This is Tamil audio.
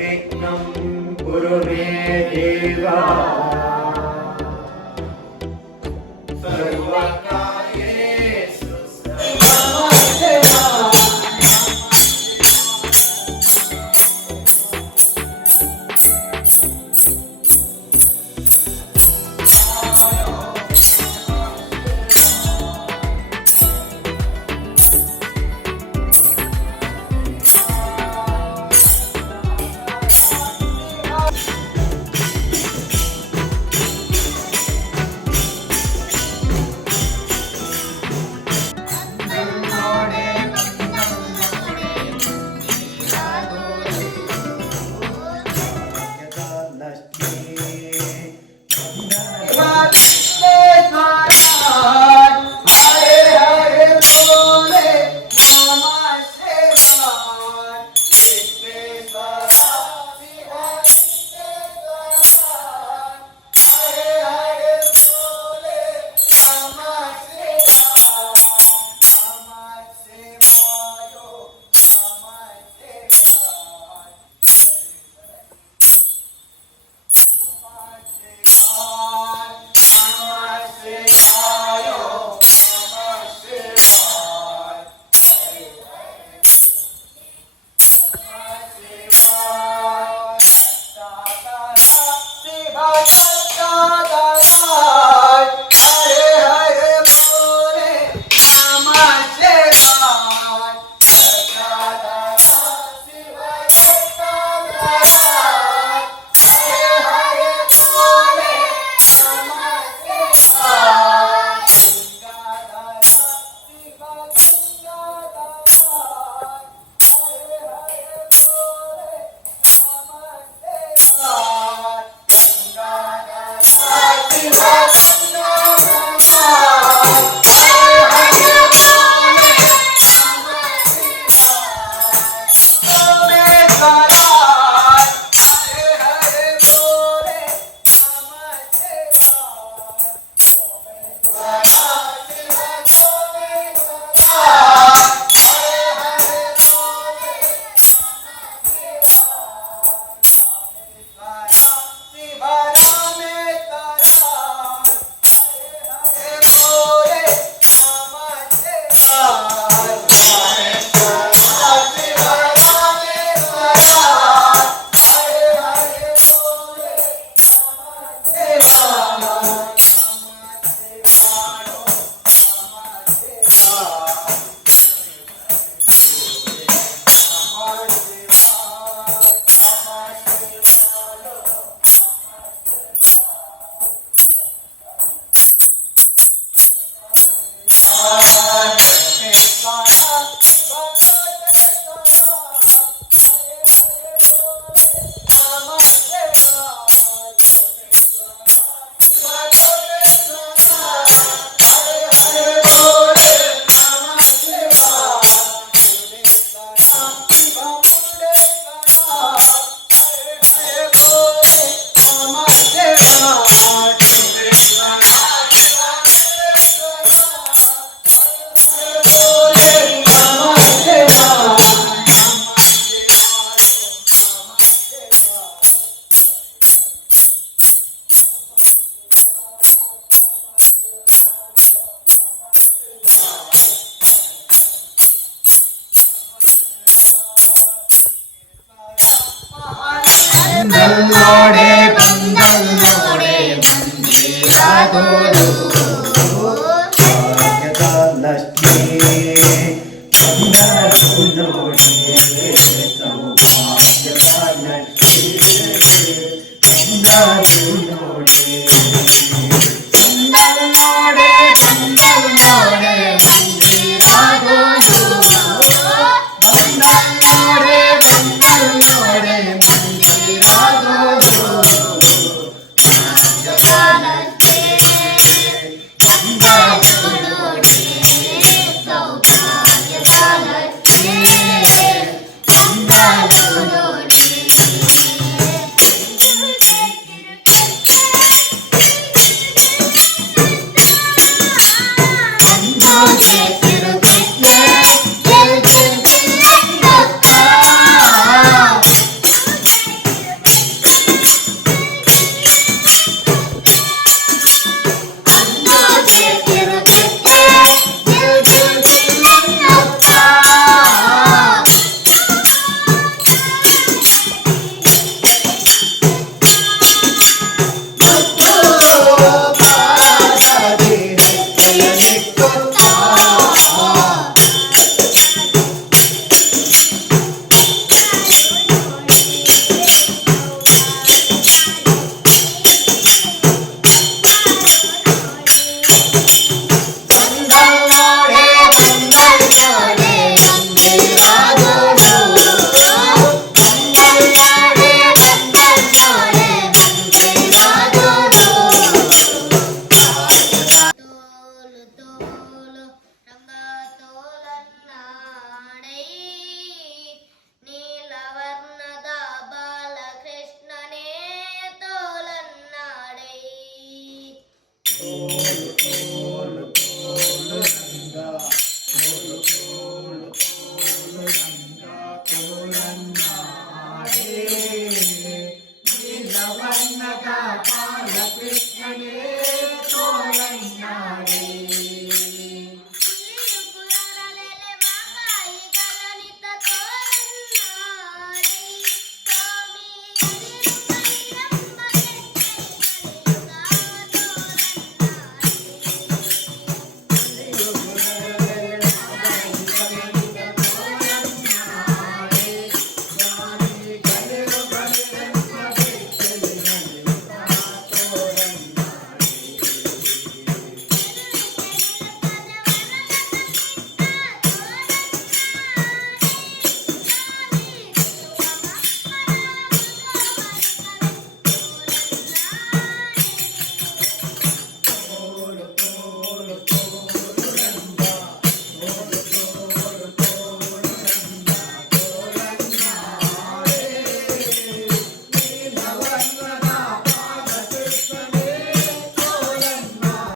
விக்னம் குருவே தேவா. Happy সাধু